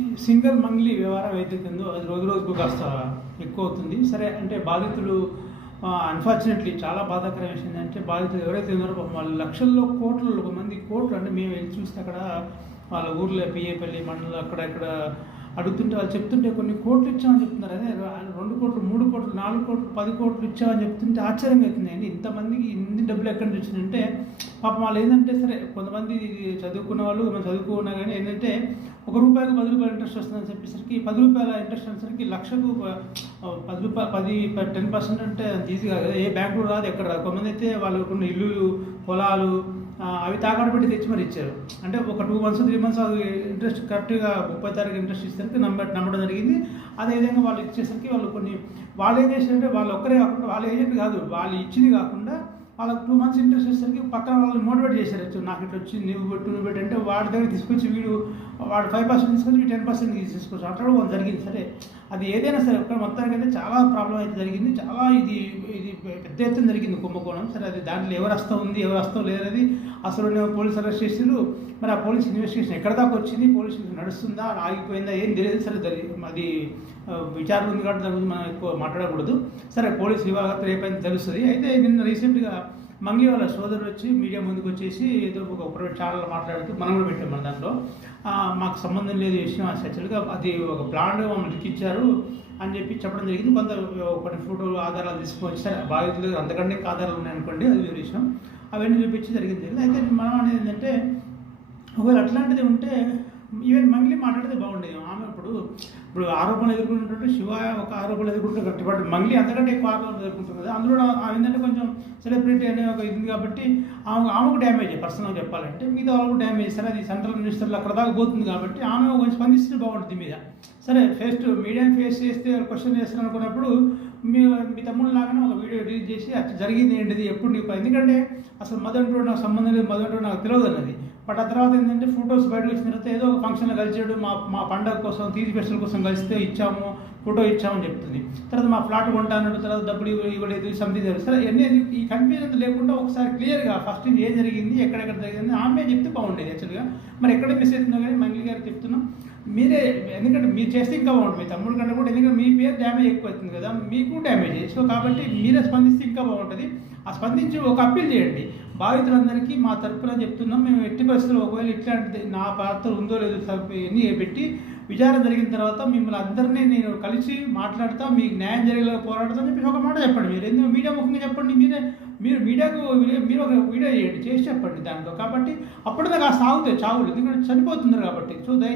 ఈ సింగర్ మంగ్లీ వ్యవహారం ఏదైతే ఉందో అది రోజు రోజుకు కాస్త ఎక్కువ అవుతుంది. సరే అంటే బాధితులు అన్ఫార్చునేట్లీ చాలా బాధాకరమైన విషయం ఏంటంటే బాధితులు ఎవరైతే ఉన్నారో వాళ్ళు లక్షల్లో కోట్లలో మంది కోట్లు అంటే మేము వెళ్ళి చూస్తే అక్కడ వాళ్ళ ఊర్లో పిఏపల్లి మండలం అక్కడ ఇక్కడ అడుగుతుంటే వాళ్ళు చెప్తుంటే కొన్ని కోట్లు ఇచ్చామని చెప్తున్నారు. అదే 2 కోట్లు 3 కోట్లు 4 కోట్లు 10 కోట్లు ఇచ్చామని చెప్తుంటే ఆశ్చర్యంగా అవుతుంది. అండి ఇంతమందికి ఇన్ని డబ్బులు ఎక్కడి నుంచి వచ్చిందంటే పాపం వాళ్ళు ఏంటంటే సరే కొంతమంది చదువుకున్న వాళ్ళు కొంతమంది చదువుకున్నా కానీ ఏంటంటే రూపాయికి 10 రూపాయలు ఇంట్రెస్ట్ వస్తుందని చెప్పేసరికి 10 రూపాయల ఇంట్రెస్ట్ అనేసరికి లక్షకు 10 రూపాయలు 10% అంటే ఈజీ కాదు కదా. ఏ బ్యాంకులో రాదు ఎక్కడ రాదు. కొంతమంది అయితే వాళ్ళు కొన్ని ఇల్లులు పొలాలు అవి తాకట్టు పెట్టి తెచ్చి మరి ఇచ్చారు. అంటే ఒక 2 మంత్స్ 3 మంత్స్ అది ఇంట్రెస్ట్ కరెక్ట్గా 30 తారీఖు ఇంట్రెస్ట్ ఇచ్చేసరికి నమ్మడం జరిగింది. అదేవిధంగా వాళ్ళు ఇచ్చేసరికి వాళ్ళు ఏం చేశారంటే వాళ్ళు ఒక్కరే కాకుండా వాళ్ళ ఏజెంట్ కాదు వాళ్ళు ఇచ్చింది కాకుండా వాళ్ళకి 2 మంత్స్ ఇంట్రెస్ట్ వచ్చేసరికి పక్కన వాళ్ళని మోటివేట్ చేశారు. నాకు ఇట్లా వచ్చి నువ్వు పెట్టు అంటే వాడి దగ్గర తీసుకొచ్చి వాడు 5% తీసుకొచ్చి 10% తీసుకోవచ్చు అట్లా కూడా జరిగింది. సరే అది ఏదైనా సరే ఒక్క మొత్తానికి అయితే చాలా ప్రాబ్లం అయితే జరిగింది. చాలా ఇది పెద్ద ఎత్తున జరిగింది కుంభకోణం. సరే అది దాంట్లో ఎవరు వస్తా ఉంది ఎవరు వస్తా లేదనేది అసలు పోలీసు అరెస్ట్ చేసారు. మరి ఆ పోలీస్ ఇన్వెస్టిగేషన్ ఎక్కడ దాకా వచ్చింది, పోలీసు నడుస్తుందా ఆగిపోయిందా ఏం తెలియదు. సరే అది విచారణ ఉంది కాబట్టి దాని గురించి మనం ఎక్కువ మాట్లాడకూడదు. సరే పోలీసు విభాగం రేపైంది తెలుస్తుంది. అయితే నిన్న రీసెంట్గా మంగ్లీ వాళ్ళ సోదరుడు వచ్చి మీడియా ముందుకు వచ్చేసి ఏదో ఒక ప్రైవేట్ ఛానల్లో మాట్లాడుతూ మనం కూడా పెట్టాం మన దాంట్లో మాకు సంబంధం లేదు విషయం యాక్చువల్గా అది ఒక ప్లాన్గా మమ్మల్ని లిఖించారు అని చెప్పడం జరిగింది. కొన్ని ఫోటోలు ఆధారాలు తీసుకొని సరే బాధితులు అంతకంటే ఆధారాలు ఉన్నాయనుకోండి అది వేరే విషయం అవన్నీ చూపించి జరిగింది. అయితే మనం అనేది ఏంటంటే ఒకవేళ అట్లాంటిది ఉంటే ఈవెన్ మంగ్లీ మాట్లాడితే బాగుండేది. ఆమె ఇప్పుడు ఆరోపణలు ఎదుర్కొంటుంటే శివ ఒక ఆరోపణలు ఎదుర్కొంటే కట్టుబడి మంగ్లీ అంతకంటే ఎక్కువ ఆరోపణలు ఎదుర్కొంటుంది కదా. అందులో ఏంటంటే కొంచెం సెలబ్రిటీ అనే ఒక ఇది కాబట్టి ఆమెకు డ్యామేజ్ పర్సనల్గా చెప్పాలంటే మిగతా వాళ్ళకు డ్యామేజ్. సరే అది సెంట్రల్ మినిస్టర్లు అక్కడ దాకా పోతుంది కాబట్టి ఆమె కొంచెం స్పందిస్తే బాగుంటుంది మీద. సరే మీడియాని ఫేస్ చేస్తే క్వశ్చన్ చేస్తారు అనుకున్నప్పుడు మీ తమ్ముడు లాగానే ఒక వీడియో రిలీజ్ చేసి అది జరిగింది ఏంటిది ఎప్పుడు నీకు ఎందుకంటే అసలు మదంటూ నాకు సంబంధం లేదు మదంటూ నాకు తెలియదు అన్నది. బట్ ఆ తర్వాత ఏంటంటే ఫొటోస్ బయటకు వచ్చిన తర్వాత ఏదో ఒక ఫంక్షన్లో కలిసాడు మా పండగ కోసం తీసి ఫెస్టివల్ కోసం కలిస్తే ఇచ్చాము ఫోటో ఇచ్చామని చెప్తుంది. తర్వాత మా ఫ్లాట్ కొంటాను తర్వాత డబ్బులు ఇవ్వలేదు సంథింగ్ జరుగుతుంది. సరే అన్నీ ఈ కన్ఫ్యూజన్ లేకుండా ఒకసారి క్లియర్గా ఫస్ట్ ఏం జరిగింది ఎక్కడెక్కడ జరిగింది ఆమె చెప్తే బాగుండేది యాక్చువల్గా. మరి ఎక్కడ మిస్ అవుతుందో కానీ మంగ్లీ గారికి చెప్తున్నాం మీరే ఎందుకంటే మీరు చేస్తే ఇంకా బాగుంటుంది. మీ తమ్ముడు కంటే కూడా ఎందుకంటే మీ పేరు డ్యామేజ్ ఎక్కువ అవుతుంది కదా మీకు డ్యామేజ్. సో కాబట్టి మీరే స్పందిస్తే ఇంకా బాగుంటుంది. ఆ స్పందించి ఒక అప్పీల్ చేయండి బాధితులందరికీ మా తరఫున చెప్తున్నాం. మేము ఎట్టి పరిస్థితుల్లో ఒకవేళ ఇట్లాంటిది నా పాత్ర ఉందో లేదో ఎన్ని పెట్టి విచారణ జరిగిన తర్వాత మిమ్మల్ని అందరినీ నేను కలిసి మాట్లాడతా మీకు న్యాయం జరిగేలా పోరాడతా అని చెప్పి ఒక మాట చెప్పండి. మీరు ఎందుకు మీడియా ముఖ్యంగా చెప్పండి. మీరు మీడియాకు మీరు ఒక వీడియో చేసి చెప్పండి దాంట్లో. కాబట్టి అప్పుడు దాకా సాగుతాయి చావులు ఎందుకంటే చనిపోతున్నారు కాబట్టి. సో దయచేసి